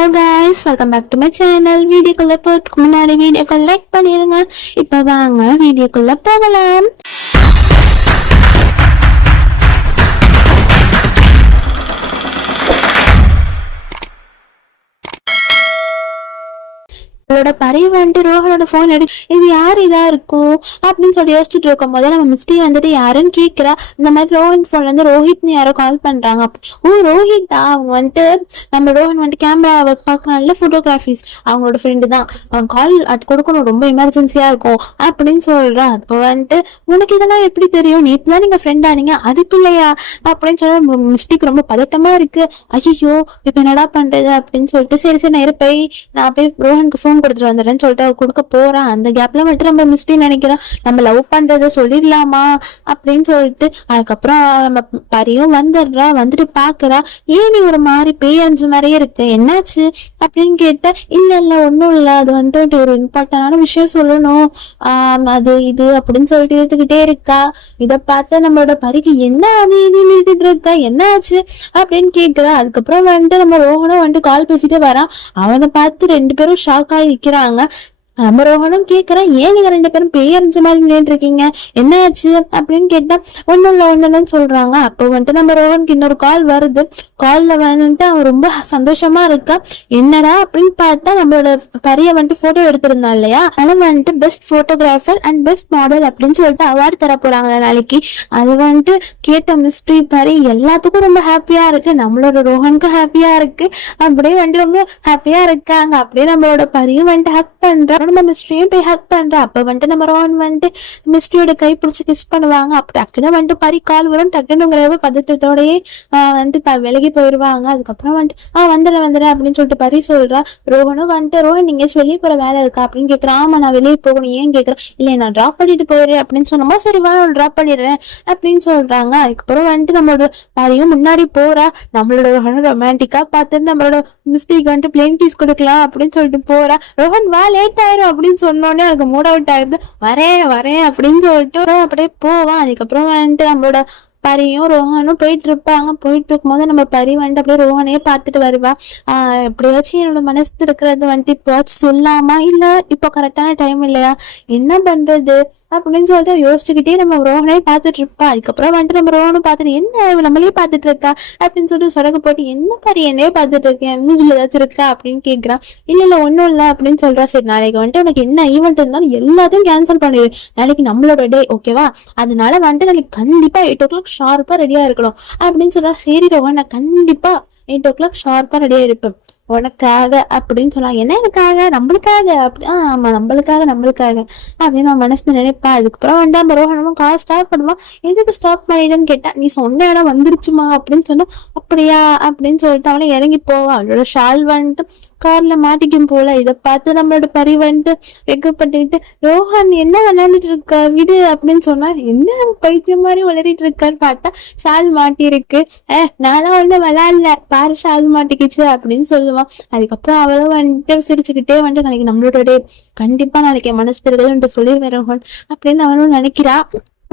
Hello guys, welcome back to my channel. வீடியோக்குள்ள போறதுக்கு முன்னாடி வீடியோக்கு லைக் பண்ணிருங்க. இப்ப வாங்க வீடியோக்குள்ள போகலாம். அவளோட பறவை வந்துட்டு ரோஹனோட போன் எடுத்து இது யார் இதா இருக்கும் அப்படின்னு சொல்லி யோசிச்சுட்டு இருக்கும் போது நம்ம மிஸ்டி வந்துட்டு யாருன்னு கேட்கிறா. இந்த மாதிரி ரோஹன் போன்ல இருந்து ரோஹித்னு யாரோ கால் பண்றாங்க. ஓ ரோஹித்தா, அவங்க வந்துட்டு நம்ம ரோஹன் வந்துட்டு கேமரா பார்க்க நல்ல போட்டோகிராஃபிஸ் அவங்களோட ஃப்ரெண்டு தான், அவங்க கால் கொடுக்கணும், ரொம்ப எமர்ஜென்சியா இருக்கும் அப்படின்னு சொல்றா. அப்போ வந்துட்டு உனக்கு இதெல்லாம் எப்படி தெரியும், நேற்று தான் நீங்க ஃப்ரெண்ட் ஆனீங்க அதுக்குள்ளையா அப்படின்னு சொல்ல மிஸ்டிக்கு ரொம்ப பதட்டமா இருக்கு. ஐயோ இப்ப என்னடா பண்றது அப்படின்னு சொல்லிட்டு சரி சரி நான் போய் ரோஹனுக்கு போன் கொடுத்துட்டு வந்துடுறேன்னு சொல்லிட்டு அவ கொடுக்க போறான். அந்த கேப்ல வந்துட்டு நம்ம மிஸ்டி நினைக்கிறோம் நம்ம லவ் பண்றத சொல்லிடலாமா அப்படின்னு சொல்லிட்டு அதுக்கப்புறம் நம்ம பரியும் வந்துடுறா. வந்துட்டு பாக்குறா, ஏன் நீ ஒரு மாதிரி பேயஞ்சு மாதிரியே இருக்கு, என்னாச்சு அப்படின்னு கேட்ட இல்ல ஒன்னும் இல்ல, அது வந்துட்டு ஒரு இம்பார்ட்டன்டான விஷயம் சொல்லணும் அது இது அப்படின்னு சொல்லிட்டு எடுத்துக்கிட்டே இருக்கா. இத பார்த்து நம்மளோட பரிக்கு என்ன அது இது நிறுத்திட்டு இருக்கா, என்ன ஆச்சு அப்படின்னு கேக்குறா. அதுக்கப்புறம் வந்துட்டு நம்ம ரோஹனும் வந்துட்டு கால் பேசிட்டே வரான். அவனை பார்த்து ரெண்டு பேரும் ஷாக் ஆகி நிக்கிறாங்க. நம்ம ரோஹனும் கேக்குறேன், ஏன் நீங்க ரெண்டு பேரும் பேயறிஞ்ச மாதிரி நின்றுட்டு இருக்கீங்க, என்ன ஆச்சு அப்படின்னு கேட்டா ஒண்ணுன்னு சொல்றாங்க. அப்போ வந்துட்டு நம்ம ரோஹனுக்கு இன்னொரு கால் வருது. கால்ல வந்துட்டு அவன் ரொம்ப சந்தோஷமா இருக்கா. என்னடா அப்படின்னு பார்த்தா நம்மளோட பரிய வந்துட்டு போட்டோ எடுத்திருந்தா இல்லையா, அதனால வந்துட்டு best photographer and best model அப்படின்னு சொல்லிட்டு அவார்டு தர போறாங்க நாளைக்கு. அது வந்துட்டு கேட்ட மிஸ்ட்ரி பரி எல்லாத்துக்கும் ரொம்ப ஹாப்பியா இருக்கு, நம்மளோட ரோஹனுக்கும் ஹாப்பியா இருக்கு, அப்படியே வந்துட்டு ரொம்ப ஹாப்பியா இருக்காங்க. அப்படியே நம்மளோட பரியும் வந்துட்டு ஹக் பண்றா, நம்ம மிஸ்ட்ரியும் போய் ஹக் பண்றா. அப்ப வந்துட்டு நம்ம ரோஹன் வந்துட்டு மிஸ்ட்ரியோட கை பிடிச்சி கிஸ் பண்ணுவாங்க. அப்ப டக்குன்னு வந்துட்டு பரி கால் வரும், டக்குன்னு பதற்றத்தோடயே வந்துட்டு விலகி போயிடுவாங்க. அதுக்கப்புறம் வந்துட்டு வந்துடுறேன் அப்படின்னு சொல்லிட்டு பரி சொல்றா. ரோஹனும் வந்துட்டு ரோஹன் நீங்க வெளியே போற வேலை இருக்கா அப்படின்னு கேட்கறான். ஆமா நான் வெளியே போகணும், ஏன் கேட்கறேன், இல்லை நான் டிராப் பண்ணிட்டு போயிடுறேன் அப்படின்னு சொன்னோமா, சரி வா டிராப் பண்ணிடுறேன் அப்படின்னு சொல்றாங்க. அதுக்கப்புறம் வந்துட்டு நம்மளோட பரியும் முன்னாடி போறா. நம்மளோட ரோஹனும் ரொமான்டிக்கா பார்த்துட்டு நம்மளோட மிஸ்டேக் வந்துட்டு பிளேன் கீஸ் கொடுக்கலாம் அப்படின்னு சொல்லிட்டு போறா. ரோஹன் வா லேட் ஆயிரும் அப்படின்னு சொன்னோடனே எனக்கு மூட் அவுட் ஆயிடுது. வரேன் அப்படின்னு சொல்லிட்டு அப்படியே போவான். அதுக்கப்புறம் வந்துட்டு நம்மளோட பரியும் ரோஹனும் போயிட்டு இருப்பாங்க. போயிட்டு இருக்கும் போது நம்ம பரி வந்துட்டு அப்படியே ரோஹனையே பார்த்துட்டு வருவா. எப்படியாச்சும் என்னோட மனசு இருக்கிறது வந்துட்டு இப்போ சொல்லாமா, இல்ல இப்போ கரெக்டான டைம் இல்லையா, என்ன பண்றது அப்படின்னு சொல்லிட்டு யோசிச்சுக்கிட்டே நம்ம ரோஹனே பார்த்துட்டு இருப்பா. அதுக்கப்புறம் வந்துட்டு நம்ம ரோஹனும் பார்த்துட்டு என்ன நம்மளே பார்த்துட்டு இருக்கா அப்படின்னு சொல்லிட்டு சொடக்கு போட்டு என்ன பரி என்னையே பார்த்துட்டு இருக்கேன், மூஞ்சில் ஏதாச்சும் இருக்கா அப்படின்னு கேட்குறான். இல்ல ஒன்றும் இல்லை அப்படின்னு சொல்றா. சரி நாளைக்கு வந்துட்டு உனக்கு என்ன ஈவெண்ட் இருந்தாலும் எல்லாத்தையும் கேன்சல் பண்ணிடு, நாளைக்கு நம்மளோட டே ஓகேவா, அதனால வந்துட்டு நாளைக்கு கண்டிப்பா 8 o'clock ஷார்ப்பா ரெடியா இருக்கணும் அப்படின்னு சொல்றா. சரி ரோஹன் நான் கண்டிப்பா 8 o'clock ஷார்ப்பா ரெடியா இருப்பேன் உனக்காக அப்படின்னு சொல்லலாம். என்ன எனக்காக, நம்மளுக்காக அப்படி ஆமா நம்மளுக்காக அப்படின்னு நான் மனசுல நினைப்பா. அதுக்கப்புறம் வந்துட்டு நம்ம ரோஹனமும் கார் ஸ்டாப் பண்ணுவான். எதுக்கு ஸ்டாப் பண்ணிடுன்னு கேட்டா, நீ சொன்ன இடம் வந்துருச்சுமா அப்படின்னு சொன்னா, அப்படியா அப்படின்னு சொல்லிட்டு அவளை இறங்கி போவா. அவளோட ஷால் வந்துட்டு கார்ல மாட்டிக்கும் போல. இதை பார்த்து நம்மளோட பரி வந்துட்டு வெக்கப்பட்டுக்கிட்டு ரோஹன் என்ன விளையாண்டுட்டு இருக்க விடு அப்படின்னு சொன்னா, என்ன பைத்தியம் மாதிரி விளையாடிட்டு இருக்கான்னு பார்த்தா ஷால் மாட்டி இருக்கு. நானும் வந்து விளையாடல பாரு ஷால் மாட்டிக்கிச்சு அப்படின்னு சொல்லுவான். அதுக்கப்புறம் அவளும் வந்துட்டு சிரிச்சுக்கிட்டே வந்துட்டு நாளைக்கு நம்மளோட டே, கண்டிப்பா நாளைக்கு மனசு தெரியுதுன்னு சொல்லிடுவேன் ரோஹன் அப்படின்னு அவனும் நினைக்கிறா.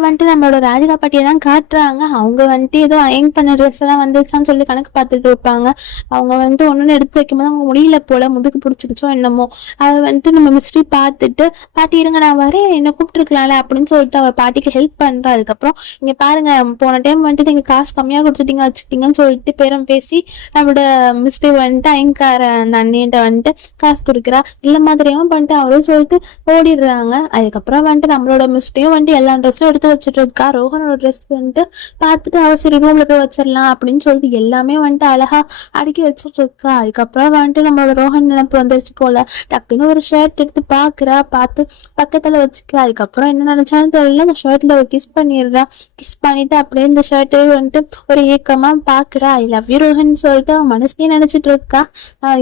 வந்துட்டு நம்மளோட ராதிகா பாட்டியை தான் காட்டுறாங்க. அவங்க வந்துட்டு ஏதோ அயன் பண்ண ட்ரெஸ் எல்லாம் வந்துருச்சான்னு சொல்லி கணக்கு பார்த்துட்டு இருப்பாங்க. அவங்க வந்துட்டு ஒன்னு எடுத்து வைக்கும்போது அவங்க முடியல போல, முதுகு பிடிச்சிக்கிச்சோ என்னமோ. அதை வந்துட்டு நம்ம மிஸ்ட்ரி பார்த்துட்டு பாட்டி இருங்க நான் வரேன், என்ன கூப்பிட்டுருக்கலாம்ல அப்படின்னு சொல்லிட்டு அவள் பாட்டிக்கு ஹெல்ப் பண்றா. அதுக்கப்புறம் இங்க பாருங்க போன டைம் வந்துட்டு நீங்க காசு கம்மியா கொடுத்துட்டீங்க வச்சுக்கிட்டீங்கன்னு சொல்லிட்டு பேரம் பேசி நம்மளோட மிஸ்ட்ரி வந்துட்டு அயன்கார அந்த அண்ணிட்ட வந்துட்டு காசு கொடுக்குறா. இல்ல மாதிரியாம பண்ணிட்டு அவரும் சொல்லிட்டு ஓடிடுறாங்க. அதுக்கப்புறம் வந்துட்டு நம்மளோட மிஸ்ட்ரியும் வந்துட்டு எல்லா ட்ரெஸ்ஸும் எடுத்து வச்சுட்டு இருக்கா. ரோஹனோட ட்ரெஸ் வந்துட்டு பார்த்துட்டு அவசரி ரூம்ல போய் வச்சிடலாம் அப்படின்னு சொல்லிட்டு எல்லாமே வந்துட்டு அழகா அடுக்கி வச்சுட்டு இருக்கா. அதுக்கப்புறம் வந்துட்டு நம்மளோட ரோஹன் நினைப்பு வந்துருச்சு போல. டக்குன்னு ஒரு ஷர்ட் எடுத்து பாக்குறா, பார்த்து பக்கத்துல வச்சுக்கிறா. அதுக்கப்புறம் என்ன நினைச்சாலும் தெரியல, அந்த ஷர்ட்ல ஒரு கிஸ் பண்ணிடுறா. கிஸ் பண்ணிட்டு அப்படியே இந்த ஷர்ட்டு வந்துட்டு ஒரு ஏக்கமா பாக்குறா. ஐ லவ் யூ ரோஹன் சொல்லிட்டு அவன் மனசுலயே நினைச்சிட்டு இருக்கா.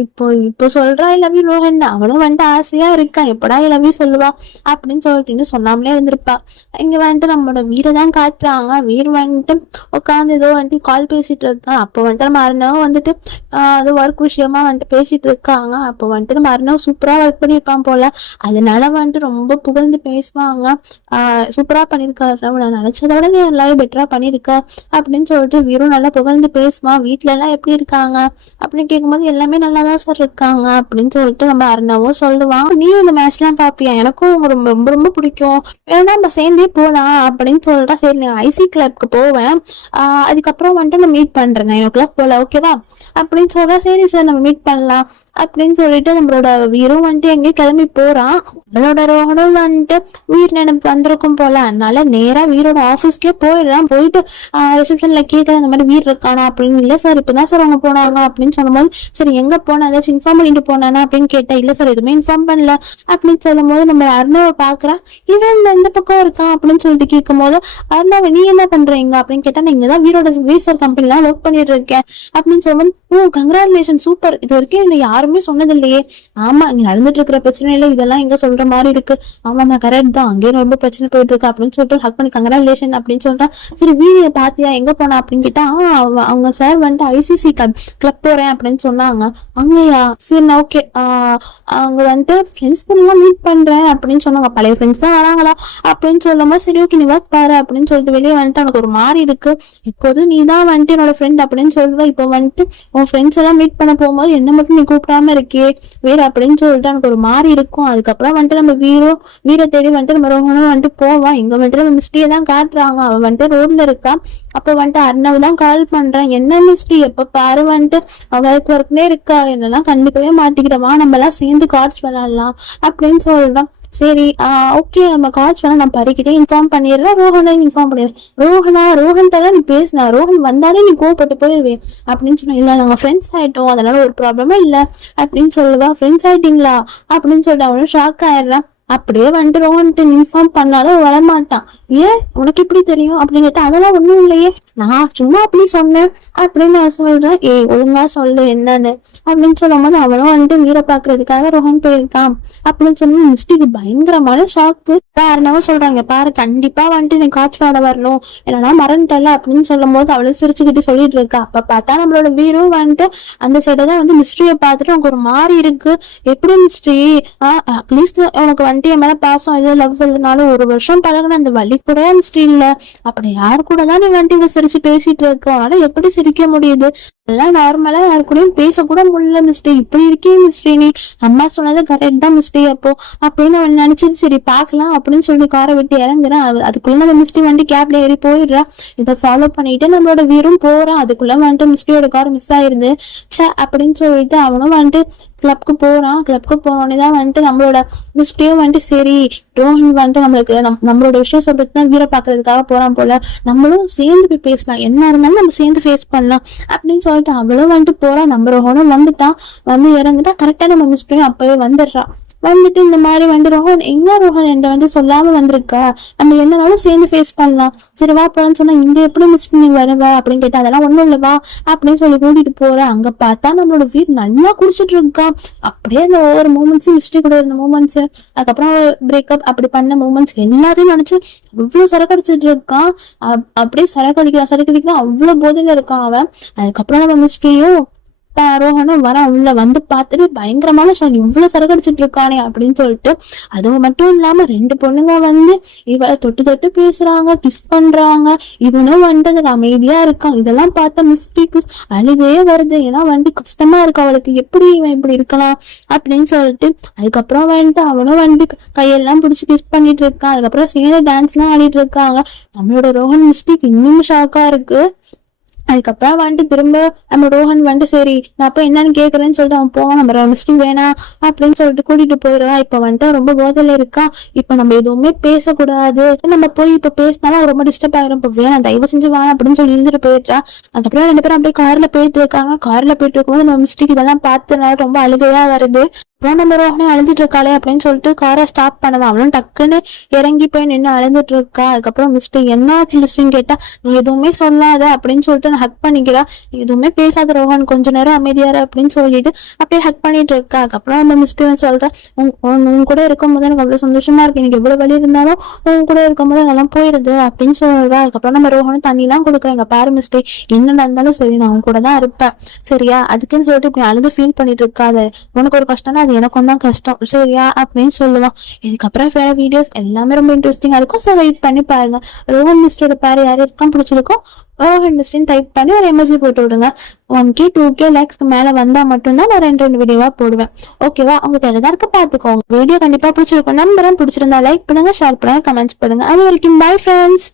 இப்போ சொல்றா ஐ லவ் யூ ரோஹன். அவனும் வந்துட்டு ஆசையா இருக்கான், எப்படா ஐ லவ் யூ சொல்லுவா அப்படின்னு சொல்லிட்டு சொல்லாமலே இருந்திருப்பா. இங்க வந்துட்டு நம்மளோட வீரை தான் காட்டுறாங்க. வீர் வந்துட்டு உட்காந்து ஏதோ வந்துட்டு கால் பேசிட்டு இருக்கான். அப்போ வந்துட்டு நம்ம அருணாவும் வந்துட்டு அது ஒர்க் விஷயமா வந்துட்டு பேசிட்டு இருக்காங்க. அப்போ வந்துட்டு நம்ம அருணாவும் சூப்பரா ஒர்க் பண்ணியிருப்பான் போல, அதனால வந்துட்டு ரொம்ப புகழ்ந்து பேசுவாங்க. சூப்பரா பண்ணியிருக்காரு, நான் நினைச்சதை விட நீ எல்லாமே பெட்டரா பண்ணியிருக்க அப்படின்னு சொல்லிட்டு வீரும் நல்லா புகழ்ந்து பேசுவான். வீட்டுல எல்லாம் எப்படி இருக்காங்க அப்படின்னு கேட்கும்போது எல்லாமே நல்லாதான் சார் இருக்காங்க அப்படின்னு சொல்லிட்டு நம்ம அருணாவும் சொல்லுவான். நீயும் இந்த மேட்ச் எல்லாம் பாப்பியா, எனக்கும் ரொம்ப ரொம்ப ரொம்ப பிடிக்கும், வேணா நம்ம சேர்ந்தே போலாம் அப்படின்னு சொல்லிட்டா. சரி நான் ஐசி கிளப்க்கு போவேன், அதுக்கப்புறம் வந்துட்டு நான் மீட் பண்றேன் 9 o'clock போல, ஓகேவா அப்படின்னு சொல்றா. சரி சார் நம்ம மீட் பண்ணலாம் அப்படின்னு சொல்லிட்டு நம்மளோட வீரும் வந்துட்டு எங்கேயும் கிளம்பி போறான். நம்மளோட ரோஹனும் வந்துட்டு வீர் நினைப்பு வந்திருக்கும் போல, அதனால நேரா வீரோட ஆபீஸ்க்கே போயிடுறான். போயிட்டு ரிசப்ஷன்ல கேட்கற இந்த மாதிரி வீர் இருக்கானா அப்படின்னு. இல்ல சார் இப்பதான் சார் அவங்க போனாங்க அப்படின்னு சொல்லும்போது, சரி எங்க போனா ஏதாச்சும் இன்ஃபார்ம் பண்ணிட்டு போனானா அப்படின்னு கேட்டா, இல்ல சார் எதுவுமே இன்ஃபார்ம் பண்ணல அப்படின்னு சொல்லும் போது நம்ம அருணாவை பாக்குறான். இவன் இந்த பக்கம் இருக்கான் அப்படின்னு சொல்லிட்டு கேட்கும் போது, அருணாவை நீ என்ன பண்றீங்க அப்படின்னு கேட்டா, நீங்க தான் வீரோட வீசர் கம்பெனில ஒர்க் பண்ணிட்டு இருக்கேன் அப்படின்னு சொல்லும்போது, ஓ கங்க்ராச்சுலேஷன் சூப்பர், இது வரைக்கும் என்ன யாருமே சொன்னது இல்லையே. ஆமா இங்க நடந்துட்டு இருக்கிற பிரச்சனையில இதெல்லாம் இங்க சொல்ற மாதிரி இருக்கு. ஆமா நான் கரெக்ட் தான், அங்கேயே ரொம்ப பிரச்சனை போயிட்டு இருக்கு அப்படின்னு சொல்லிட்டு ஹக் பண்ணி கங்க்ராச்சுலேஷன் அப்படின்னு சொல்றான். சரி வீடியோ பாத்தியா எங்க போனா அப்படின்னு கேட்டா, அவங்க சார் வந்துட்டு ஐசிசி கிளப் போறேன் அப்படின்னு சொன்னாங்க. அங்கயா, சரி ஓகே, அவங்க வந்துட்டு ஃப்ரெண்ட்ஸ் எல்லாம் மீட் பண்றேன் அப்படின்னு சொன்னாங்க. பழைய ஃப்ரெண்ட்ஸ் தான் வராங்களா அப்படின்னு சொல்லும் போது, சரி ஓகே நீ ஒர்க் பாரு அப்படின்னு சொல்லிட்டு வெளியே வந்துட்டு எனக்கு ஒரு மாதிரி இருக்கு. இப்போதும் நீ தான் வந்துட்டு என்னோட ஃப்ரெண்ட் அப்படின்னு சொல்லுவேன், இப்போ வந்துட்டு உன் ஃப்ரெண்ட்ஸ் எல்லாம் மீட் பண்ண போகும்போது என்ன மட்டும் நீ கூப்பிடாம இருக்கே வேற அப்படின்னு சொல்லிட்டு எனக்கு ஒரு மாதிரி இருக்கும். அதுக்கப்புறம் வந்துட்டு நம்ம வீரை தேடி வந்துட்டு நம்ம ரோஹனும் வந்துட்டு போவான். இங்க வந்துட்டு நம்ம மிஸ்டியை தான் காட்டுறாங்க. அவன் வந்துட்டு ரோட்ல இருக்கா. அப்போ வந்துட்டு அர்ணவ் தான் கால் பண்றான். என்ன மிஸ்டி எப்ப பாரு வந்துட்டு அவருக்கு ஒர்க்னே இருக்கா, என்னெல்லாம் கண்டுக்கவே மாட்டேங்கிறவா, நம்ம எல்லாம் சேர்ந்து கார்ட்ஸ் விளையாடலாம் அப்படின்னு சொல்றான். சரி ஓகே நம்ம கார்ட்ஸ் வேணா நான் பறிக்கிட்டே இன்ஃபார்ம் பண்ணிடுறேன், ரோஹனை இன்ஃபார்ம் பண்ணிடுறேன். ரோஹன் தான் நீ பேசினா, ரோஹன் வந்தாலே நீ கோவப்பட்டு போயிடுவேன் அப்படின்னு சொன்னா. இல்ல நாங்க ஃப்ரெண்ட்ஸ் ஆயிட்டோம், அதனால ஒரு ப்ராப்ளமே இல்லை அப்படின்னு சொல்லுவா. ஃப்ரெண்ட்ஸ் ஆயிட்டீங்களா அப்படின்னு சொல்லிட்டு அவனும் ஷாக் ஆயிடுறான். அப்படியே வந்துட்டு ரோஹன்ட்டு இன்ஃபார்ம் பண்ணாலும் வரமாட்டான். ஏன் உனக்கு எப்படி தெரியும் அப்படின்னு கேட்டா, அதெல்லாம் ஒண்ணும் இல்லையே, நான் சும்மா அப்படி சொன்னேன் அப்படின்னு நான் சொல்றேன். ஒழுங்கா சொல்லு என்னன்னு அப்படின்னு சொல்லும் போது, அவனும் வந்துட்டு வீரை பாக்குறதுக்காக ரோஹன் போயிருக்கான் அப்படின்னு சொன்னா மிஸ்டிக்கு பயங்கரமான ஷாக்கு. யாருனாவும் சொல்றாங்க, பாரு கண்டிப்பா வந்துட்டு எனக்கு காட்சி விளையாட வரணும், இல்லைன்னா மறந்துட்டல அப்படின்னு சொல்லும் போது அவளுக்கு சிரிச்சுக்கிட்டு சொல்லிட்டு இருக்கா. அப்ப பார்த்தா நம்மளோட வீரும் வந்துட்டு அந்த சைடை தான் வந்து மிஸ்ட்ரியை பார்த்துட்டு எனக்கு ஒரு மாதிரி இருக்கு. எப்படி மிஸ்ட்ரி, அட்லீஸ்ட் உனக்கு வந்துட்டு என் மேல பாசம் இல்லை லவ் இல்லைனாலும் 1 வருஷம் பழகின அந்த வழி கூட மிஸ்ட்ரி இல்ல, அப்படி யாரு கூட தான் நீ வந்துட்டு இவ்வளவு சிரிச்சு பேசிட்டு இருக்க, அதனால எப்படி சிரிக்க முடியுது, எல்லாம் நார்மலா யாரு கூடயும் பேசக்கூட முடியல மிஸ்ட்ரி, இப்படி இருக்கே மிஸ்ட்ரி, நீ அம்மா சொன்னது கரெக்ட் தான் மிஸ்ட்ரி அப்போ அப்படின்னு அவன் நினைச்சிட்டு சரி பாக்கலாம் அப்படின்னு சொல்லி காரை விட்டு இறங்குறான். அதுக்குள்ள நம்ம மிஸ்ட்ரி வந்துட்டு கேப்ல ஏறி போயிடுறா. இதை ஃபாலோ பண்ணிட்டு நம்மளோட வீரும் போறான். அதுக்குள்ள வந்துட்டு மிஸ்ட்ரியோட கார் மிஸ் ஆயிருது சே அப்படின்னு சொல்லிட்டு அவனும் வந்துட்டு கிளப்க்கு போறான். கிளப்க்கு போனோடனே தான் வந்துட்டு நம்மளோட மிஸ்ட்ரியும் வந்துட்டு சரி ரோஹன் வந்துட்டு நம்மளுக்கு நம்மளோட விஷயம் சொல்றதுக்கு தான் வீரை பாக்குறதுக்காக போறான் போல, நம்மளும் சேர்ந்து போய் பேசலாம், என்ன இருந்தாலும் நம்ம சேர்ந்து ஃபேஸ் பண்ணலாம் அப்படின்னு சொல்லிட்டு அவளும் வந்துட்டு போறான். நம்ம ரோஹனும் வந்துட்டான். வந்து இறங்குட்டா கரெக்டா நம்ம மிஸ்ட்ரியும் அப்பவே வந்துடுறான். வந்துட்டு இந்த மாதிரி வந்து ரோஹன் எங்க ரோஹன் என்ற வந்து சொல்லாம வந்திருக்கா, நம்ம என்னனாலும் சேர்ந்து ஃபேஸ் பண்ணலாம், சரி வா போறேன்னு சொன்னா, இங்க எப்படி மிஸ் நீ வருவா அப்படின்னு கேட்டா, அதெல்லாம் ஒண்ணும் இல்லவா அப்படின்னு சொல்லி கூட்டிட்டு போறேன். அங்க பார்த்தா நம்மளோட வீர் நல்லா குடிச்சிட்டு இருக்கா. அப்படியே அந்த ஒவ்வொரு மூமெண்ட்ஸ் மிஸ்டே கூட இருந்த மூமெண்ட்ஸ், அதுக்கப்புறம் பிரேக்கப் அப்படி பண்ண மூமெண்ட்ஸ் எல்லாத்தையும் நினைச்சு அவ்வளவு சரக்கு அடிச்சிட்டு இருக்கான். அப்படியே சரக்கு அடிக்கிறான், அவ்வளவு போதையில இருக்கான் அவன். அதுக்கப்புறம் நம்ம மிஸ்ட்ரியும் ரோஹனும் வர உள்ள வந்து பார்த்துட்டு பயங்கரமான ஷாக், இவ்வளவு சரக்கு அடிச்சிட்டு இருக்கானே அப்படின்னு சொல்லிட்டு. அதுவும் மட்டும் இல்லாம 2 பொண்ணுங்க வந்து இவளை தொட்டு தொட்டு பேசுறாங்க, கிஸ் பண்றாங்க, இவனும் வந்துட்டு அமைதியா இருக்கான். இதெல்லாம் பார்த்தா மிஸ்டேக்கு அழுகையே வருது. ஏன்னா வந்துட்டு கஷ்டமா இருக்கு அவளுக்கு, எப்படி இவன் இப்படி இருக்கலாம் அப்படின்னு சொல்லிட்டு. அதுக்கப்புறம் வந்துட்டு அவனும் வந்துட்டு கையெல்லாம் பிடிச்சி கிஸ் பண்ணிட்டு இருக்கான். அதுக்கப்புறம் சேர்ந்து டான்ஸ் எல்லாம் ஆடிட்டு இருக்காங்க. நம்மளோட ரோஹன் மிஸ்டேக் இன்னும் ஷாக்கா இருக்கு. அதுக்கப்புறம் வந்துட்டு திரும்ப நம்ம ரோஹன் வந்துட்டு சரி நான் அப்ப என்னன்னு கேக்குறேன்னு சொல்லிட்டு அவன் போவான். நம்ம மிஸ்டேக் வேணாம் அப்படின்னு சொல்லிட்டு கூட்டிட்டு போயிடுவான். இப்ப வந்துட்டு ரொம்ப போதையில இருக்கான். இப்ப நம்ம எதுவுமே பேசக்கூடாது, நம்ம போய் இப்ப பேசினாலும் ரொம்ப டிஸ்டர்ப் ஆகிரும், இப்ப வேணாம் தயவு செஞ்சு வேணாம் அப்படின்னு சொல்லி இருந்துட்டு போயிடுறான். அதுக்கப்புறம் 2 பேரும் அப்படியே கார்ல போயிட்டு இருக்காங்க. கார்ல போயிட்டு இருக்கும்போது நம்ம மிஸ்டேக் இதெல்லாம் பார்த்துனால ரொம்ப அழுகையா வருது. நம்ம ரோஹிணி அழுதுட்டு இருக்காளே அப்படின்னு சொல்லிட்டு காரை ஸ்டாப் பண்ணுவான். அவளும் டக்குன்னு இறங்கி போய் நின்று அழுதுட்டு இருக்கா. அதுக்கப்புறம் மிஸ்டர் என்ன ஆச்சு மிஸ்டர்ன்னு கேட்டா, நீ எதுவுமே சொல்லாத அப்படின்னு சொல்லிட்டு நான் ஹக் பண்ணிக்கிறா. எதுவுமே பேசாத ரோஹன், கொஞ்ச நேரம் அமைதியாரு அப்படின்னு சொல்லிட்டு அப்படியே ஹக் பண்ணிட்டு இருக்கா. அதுக்கப்புறம் நம்ம மிஸ்டர் சொல்றேன், உன் கூட இருக்கும்போது எனக்கு அவ்வளவு சந்தோஷமா இருக்கு, எனக்கு எவ்வளவு வலி இருந்தாலும் உன் கூட இருக்கும்போது நல்லா போயிருது அப்படின்னு சொல்றா. அதுக்கப்புறம் நம்ம ரோஹனும் தண்ணிலாம் கொடுக்குறேங்க. பாரு மிஸ்டர், என்ன நடந்தாலும் சரி நான் உன் கூட தான் இருப்பேன் சரியா, அதுக்குன்னு சொல்லிட்டு இப்படி அழுது ஃபீல் பண்ணிட்டு இருக்காது. உனக்கு ஒரு கஷ்டம்னா அது எனக்கும் தான் கஷ்டம் சரியா அப்படின்னு சொல்லுவான். இதுக்கப்புறம் வேற வீடியோஸ் எல்லாமே ரொம்ப இன்ட்ரெஸ்டிங்கா இருக்கும். ஸோ வெயிட் பண்ணி பாருங்க. ரோஹன் மிஸ்டரோட பேர் யார் இருக்கான்னு பிடிச்சிருக்கோம், ரோஹன் மிஸ்டின்னு டைப் பண்ணி ஒரு எமர்ஜி போட்டு விடுங்க. 1K 2K லைக்ஸ்க்கு மேல வந்தா மட்டும்தான் நான் 2 வீடியோவா போடுவேன். ஓகேவா, உங்களுக்கு எல்லாருக்கும் பார்த்துக்கோங்க. வீடியோ கண்டிப்பா பிடிச்சிருக்கும் நம்புறேன். பிடிச்சிருந்தா லைக் பண்ணுங்க, ஷேர் பண்ணுங்க, கமெண்ட்ஸ் பண்ணுங்க. அது வரைக்கும் பை ஃப்ரெண்ட்ஸ்.